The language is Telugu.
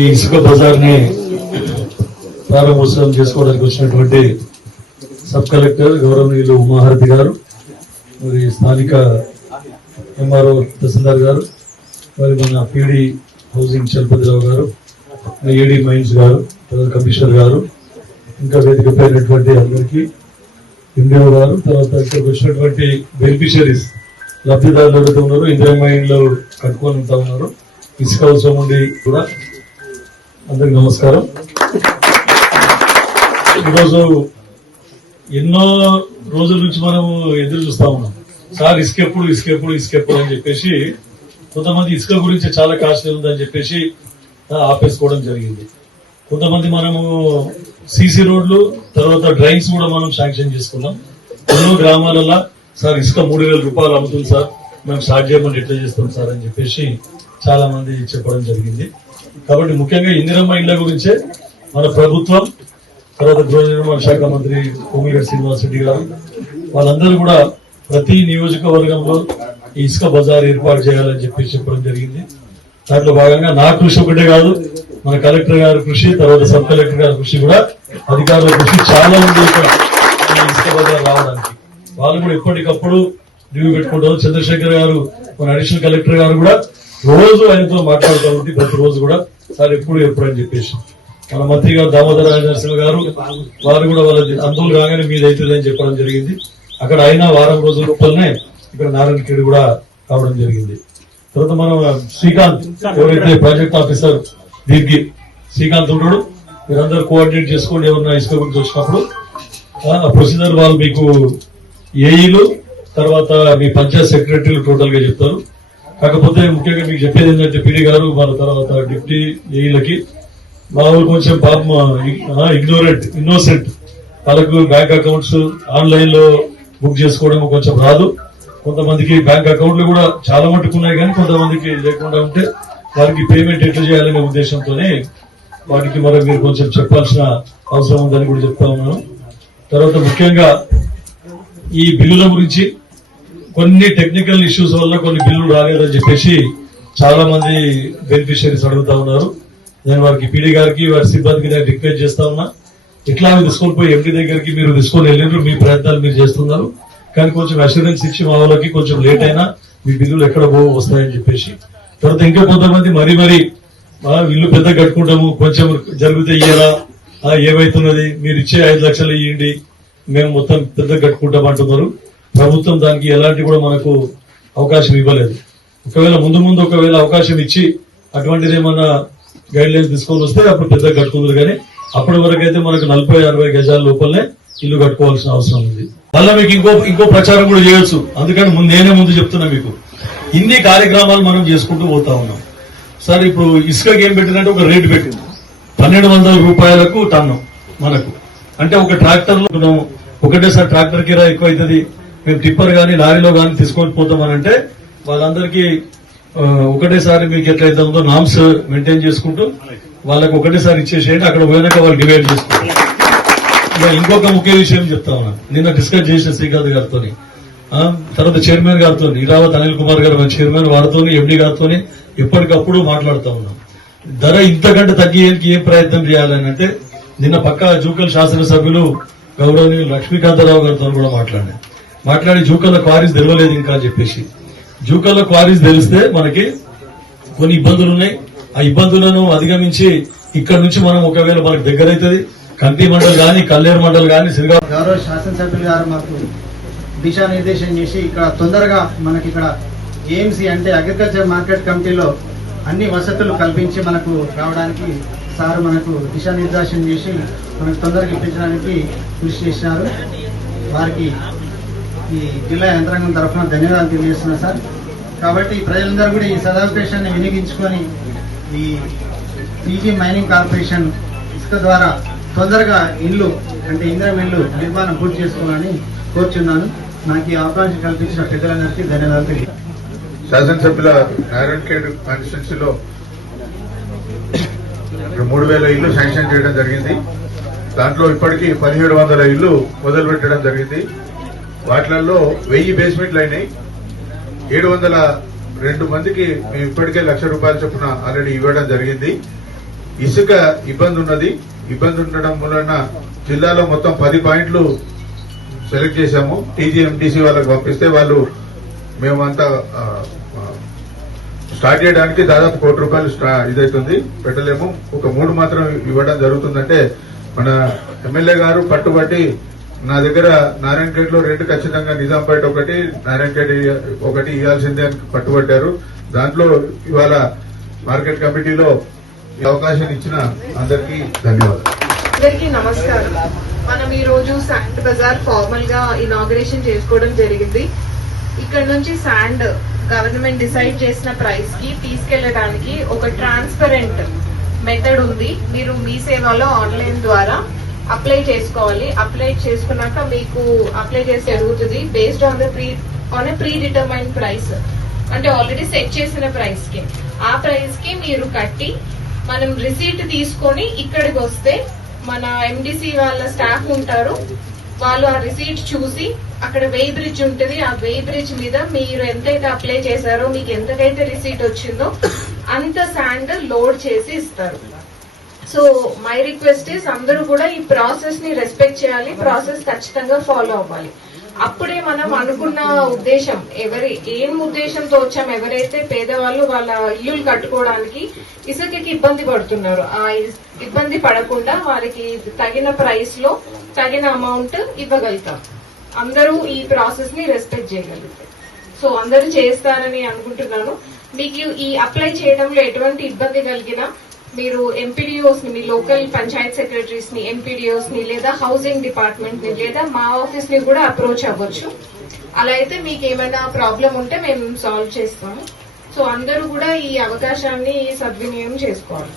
ఈ ఇసుక బజార్ని ప్రారంభోత్సవం చేసుకోవడానికి వచ్చినటువంటి సబ్ కలెక్టర్ గౌరవనీయులు ఉమాహారతి గారు, మరి స్థానిక ఎంఆర్ఓ తహసీల్దార్ గారు, మరి మన పీడీ హౌసింగ్ చలపతిరావు గారు, ఏడీ మైన్స్ గారు, కమిషనర్ గారు, ఇంకా వేదిక పైనటువంటి అందరికీ ఎండిఓ గారు, తర్వాత ఇక్కడికి వచ్చినటువంటి బెనిఫిషరీస్ లబ్ధిదారులు ఎవరైతే ఉన్నారో ఇందిరా మైన్లో కట్టుకొని ఉంటా ఉన్నారు, ఇసుక అవసరం ఉండి కూడా అందరికి నమస్కారం. ఈరోజు ఎన్నో రోజుల నుంచి మనము ఎదురు చూస్తా ఉన్నాం, సార్ ఇసుకెప్పుడు అని చెప్పేసి కొంతమంది ఇసుక గురించి చాలా కాస్ట్లీ ఉందని చెప్పేసి ఆపేసుకోవడం జరిగింది. కొంతమంది మనము సీసీ రోడ్లు తర్వాత డ్రైన్స్ కూడా మనం శాంక్షన్ చేసుకున్నాం. ఎన్నో గ్రామాలలో సార్ ఇసుక 3,000 రూపాయలు అమ్ముతుంది సార్, మేము స్టార్ట్ చేయమని ఎట్లా చేస్తాం సార్ అని చెప్పేసి చాలా మంది చెప్పడం జరిగింది. కాబట్టి ముఖ్యంగా ఇందిరమ్మ ఇళ్ల గురించే మన ప్రభుత్వం, తర్వాత గృహ నిర్మాణ శాఖ మంత్రి కోమిరెడ్డి శ్రీనివాస్ రెడ్డి గారు వాళ్ళందరూ కూడా ప్రతి నియోజకవర్గంలో ఈ ఇసుక బజార్ ఏర్పాటు చేయాలని చెప్పి చెప్పడం జరిగింది. దాంట్లో భాగంగా నా కృషి ఒకటే కాదు, మన కలెక్టర్ గారి కృషి, తర్వాత సబ్ కలెక్టర్ గారి కృషి కూడా, అధికారుల కృషి చాలా ఉంది ఇక్కడ ఇసుక బజార్ రావడానికి. వాళ్ళు కూడా ఎప్పటికప్పుడు రివ్యూ పెట్టుకుంటారు. చంద్రశేఖర్ గారు మన అడిషనల్ కలెక్టర్ గారు కూడా రోజు ఆయనతో మాట్లాడుతూ ఉంటుంది, ప్రతి రోజు కూడా సార్ ఎప్పుడు అని చెప్పేసి. మన మంత్రి గారు దామోదర నరసింహ గారు వారు కూడా వాళ్ళ అందులో రాగానే మీద అవుతుంది అని చెప్పడం జరిగింది. అక్కడ అయినా వారం రోజుల రూపాయలనే ఇక్కడ నారాయణఖేడ్ కూడా కావడం జరిగింది. తర్వాత మనం శ్రీకాంత్ ఎవరైతే ప్రాజెక్ట్ ఆఫీసర్ దీనికి శ్రీకాంత్ ఉంటాడు, మీరందరూ కోఆర్డినేట్ చేసుకోండి. ఏమన్నా ఇసుక గురించి వచ్చినప్పుడు ప్రొసీజర్ వాళ్ళు మీకు ఏఈలు తర్వాత మీ పంచాయత్ సెక్రటరీలు టోటల్ గా చెప్తారు. కాకపోతే ముఖ్యంగా మీకు చెప్పేది ఏంటంటే పీడీ గారు మన తర్వాత డిప్యూటీ ఏఈలకి మా ఊరు కొంచెం పాపం ఇన్నోసెంట్ వాళ్ళకు బ్యాంక్ అకౌంట్స్ ఆన్లైన్ లో బుక్ చేసుకోవడం కొంచెం రాదు. కొంతమందికి బ్యాంక్ అకౌంట్లు కూడా చాలా మట్టుకున్నాయి, కానీ కొంతమందికి లేకుండా ఉంటే వారికి పేమెంట్ ఎట్లా చేయాలనే ఉద్దేశంతోనే వాటికి మరి మీరు కొంచెం చెప్పాల్సిన అవసరం ఉందని కూడా చెప్తా ఉన్నాను. తర్వాత ముఖ్యంగా ఈ బిల్లుల గురించి కొన్ని టెక్నికల్ ఇష్యూస్ వల్ల కొన్ని బిల్లులు రాలేదని చెప్పేసి చాలా మంది బెనిఫిషరీస్ అడుగుతా ఉన్నారు. నేను వారికి పీడీ గారికి వారి సిబ్బందికి నేను రిక్వెస్ట్ చేస్తా ఉన్నా, ఇట్లా తీసుకొని పోయి ఎంపీ దగ్గరికి మీరు తీసుకొని వెళ్ళినారు, మీ ప్రయత్నాలు మీరు చేస్తున్నారు, కానీ కొంచెం అష్యూరెన్స్ ఇచ్చి మా వాళ్ళకి కొంచెం లేట్ అయినా మీ బిల్లులు ఎక్కడ వస్తాయని చెప్పేసి. తర్వాత ఇంకా కొంతమంది మరీ ఇల్లు పెద్ద కట్టుకుంటాము, కొంచెం జరిగితే ఇయ్యాలా, ఏమైతున్నది మీరు ఇచ్చే 5 లక్షలు ఇవ్వండి, మేము మొత్తం పెద్ద కట్టుకుంటాం అంటున్నారు. ప్రభుత్వం దానికి ఎలాంటి కూడా మనకు అవకాశం ఇవ్వలేదు. ఒకవేళ ముందు ఒకవేళ అవకాశం ఇచ్చి అటువంటిది ఏమన్నా గైడ్ లైన్స్ తీసుకొని వస్తే అప్పుడు పెద్ద కట్టుకుందరు, కానీ అప్పటి వరకు అయితే మనకు 40-60 గజాల లోపలనే ఇల్లు కట్టుకోవాల్సిన అవసరం ఉంది. మళ్ళీ మీకు ఇంకో ప్రచారం కూడా చేయొచ్చు, అందుకని నేనే ముందు చెప్తున్నా మీకు. ఇన్ని కార్యక్రమాలు మనం చేసుకుంటూ పోతా ఉన్నాం. సార్ ఇప్పుడు ఇసుకకి ఏం పెట్టినట్టు ఒక రేటు పెట్టింది 1,200 రూపాయలకు టన్ను మనకు. అంటే ఒక ట్రాక్టర్ లో ఒకటేసారి ట్రాక్టర్ కిరా ఎక్కువ అవుతుంది, మేము టిప్పర్ గానీ లారీలో గానీ తీసుకొని పోతామనంటే వాళ్ళందరికీ ఒకటేసారి మీకు ఎట్లయితే ఉందో నామ్స్ మెయింటైన్ చేసుకుంటూ వాళ్ళకి ఒకటేసారి ఇచ్చేసేయండి, అక్కడ పోయినాక వాళ్ళు డివైడ్ చేసుకుంటారు. ఇంకొక ముఖ్య విషయం చెప్తా ఉన్నా, నిన్న డిస్కస్ చేసిన శ్రీకాంత్ గారితో, తర్వాత చైర్మన్ గారితో, ఇరావత్ అనిల్ కుమార్ గారు చైర్మన్ వారితో, ఎండీ గారితో ఎప్పటికప్పుడు మాట్లాడుతూ ఉన్నాం. ధర ఇంతకంటే తగ్గేందుకు ఏం ప్రయత్నం చేయాలని అంటే నిన్న పక్క జూకల్ శాసనసభ్యులు గౌరవనీయులు లక్ష్మీకాంతరావు గారితో కూడా మాట్లాడి జూకల్ల క్వారీస్ తెలవలేదు ఇంకా అని చెప్పేసి. జూకల్ల క్వారీస్ తెలిస్తే మనకి కొన్ని ఇబ్బందులు ఉన్నాయి, ఆ ఇబ్బందులను అధిగమించి ఇక్కడ నుంచి మనం ఒకవేళ మనకు దగ్గర అవుతుంది కంటి మండల్ గాని కల్లేరు మండల్ గాని గౌరవ శాసనసభ్యులు గారు మాకు దిశానిర్దేశం చేసి ఇక్కడ తొందరగా మనకి ఇక్కడ ఏఎంసీ అంటే అగ్రికల్చర్ మార్కెట్ కమిటీలో అన్ని వసతులు కల్పించి మనకు రావడానికి సార్ మనకు దిశానిర్దేశం చేసి మనకు తొందరగా ఇప్పించడానికి కృషి చేసినారు. వారికి ఈ జిల్లా యంత్రాంగం తరఫున ధన్యవాదాలు తెలియజేస్తున్నా సార్. కాబట్టి ప్రజలందరూ కూడా ఈ సదవకాశాన్ని వినియోగించుకొని ఈ పీజీ మైనింగ్ కార్పొరేషన్ ఇసుక ద్వారా తొందరగా ఇల్లు అంటే ఇందిరం ఇల్లు నిర్మాణం పూర్తి చేసుకోవాలని కోరుచున్నాను. నాకు ఈ అవకాశం కల్పించిన పెద్దలందరికీ ధన్యవాదాలు తెలియజేస్తాను. శాసనసభ్యుల నారాయణఖేడ్ కాన్స్టిట్యున్సీలో 3,000 ఇళ్లు శాంక్షన్ చేయడం జరిగింది. దాంట్లో ఇప్పటికీ 1,700 ఇళ్లు మొదలు పెట్టడం జరిగింది. వాటిలలో 1000 బేస్మెంట్లు అయినాయి. 702 మందికి మేము ఇప్పటికే ₹1,00,000 చొప్పున ఆల్రెడీ ఇవ్వడం జరిగింది. ఇసుక ఇబ్బంది ఉన్నది. ఇబ్బంది ఉండడం వలన జిల్లాలో మొత్తం 10 పాయింట్లు సెలెక్ట్ చేశాము. టీజీఎంటీసీ వాళ్ళకి పంపిస్తే వాళ్ళు మేమంతా స్టార్ట్ చేయడానికి దాదాపు ₹1 కోటి ఇదైతుంది, పెట్టలేము. ఒక 3 మాత్రం ఇవ్వడం జరుగుతుందంటే మన ఎమ్మెల్యే గారు పట్టుబట్టి నా దగ్గర నారాయణఖేడ్ లో 2 ఖచ్చితంగా, నిజాంపేట ఒకటి, నారాయణఖేడ్ ఒకటి ఇవ్వాల్సిందే అని పట్టుబట్టారు. దాంట్లో ఇవాళ మార్కెట్ కమిటీలో ఈ అవకాశం ఇచ్చిన అందరికీ ధన్యవాదాలు. అందరికీ నమస్కారం. మనం ఈ రోజు శాండ్ బజార్ ఫార్మల్ గా ఇనాగరేషన్ చేసుకోవడం జరిగింది. ఇక్కడ నుంచి శాండ్ గవర్నమెంట్ డిసైడ్ చేసిన ప్రైస్ కి తీసుకెళ్లడానికి ఒక ట్రాన్స్పరెంట్ మెథడ్ ఉంది. మీరు మీ సేవలో ఆన్లైన్ ద్వారా అప్లై చేసుకోవాలి. అప్లై చేసుకున్నాక మీకు అప్లై చేసి జరుగుతుంది based on a pre determine price, అంటే ఆల్రెడీ సెట్ చేసిన ప్రైస్ కి. ఆ ప్రైస్ కి మీరు కట్టి మనం రిసీట్ తీసుకొని ఇక్కడికి వస్తే మన ఎండిసి వాళ్ళ స్టాఫ్ ఉంటారు. వాళ్ళు ఆ రిసీట్ చూసి అక్కడ వెయ్ బ్రిడ్జ్ ఉంటుంది. ఆ వెయ్ బ్రిడ్జ్ మీద మీరు ఎంతైతే అప్లై చేశారో, మీకు ఎంతకైతే రిసీట్ వచ్చిందో అంత శాండ్ లోడ్ చేసి ఇస్తారు. సో మై రిక్వెస్ట్ ఇస్ అందరూ కూడా ఈ ప్రాసెస్ ని రెస్పెక్ట్ చేయాలి. ప్రాసెస్ ఖచ్చితంగా ఫాలో అవ్వాలి. అప్పుడే మనం అనుకున్న ఉద్దేశం, ఏం ఉద్దేశంతో వచ్చాం, ఎవరైతే పేదవాళ్ళు వాళ్ళ ఇల్లులు కట్టుకోవడానికి ఇసుకకి ఇబ్బంది పడుతున్నారు, ఆ ఇబ్బంది పడకుండా వారికి తగిన ప్రైస్ లో తగిన అమౌంట్ ఇవ్వగలుగుతాం. అందరూ ఈ ప్రాసెస్ ని రెస్పెక్ట్ చేయగలుగుతారు. సో అందరూ చేస్తారని అనుకుంటున్నాను. మీకు ఈ అప్లై చేయడంలో ఎటువంటి ఇబ్బంది కలిగినా మీరు ఎంపీడీఓస్ ని, మీ లోకల్ పంచాయత్ సెక్రటరీస్ ని, ఎంపీడీఓస్ ని, లేదా హౌసింగ్ డిపార్ట్మెంట్ ని, లేదా మా ఆఫీస్ ని కూడా అప్రోచ్ అవ్వచ్చు. అలా అయితే మీకు ఏమైనా ప్రాబ్లం ఉంటే మేము సాల్వ్ చేస్తాము. సో అందరూ కూడా ఈ అవకాశాన్ని సద్వినియోగం చేసుకోవాలి.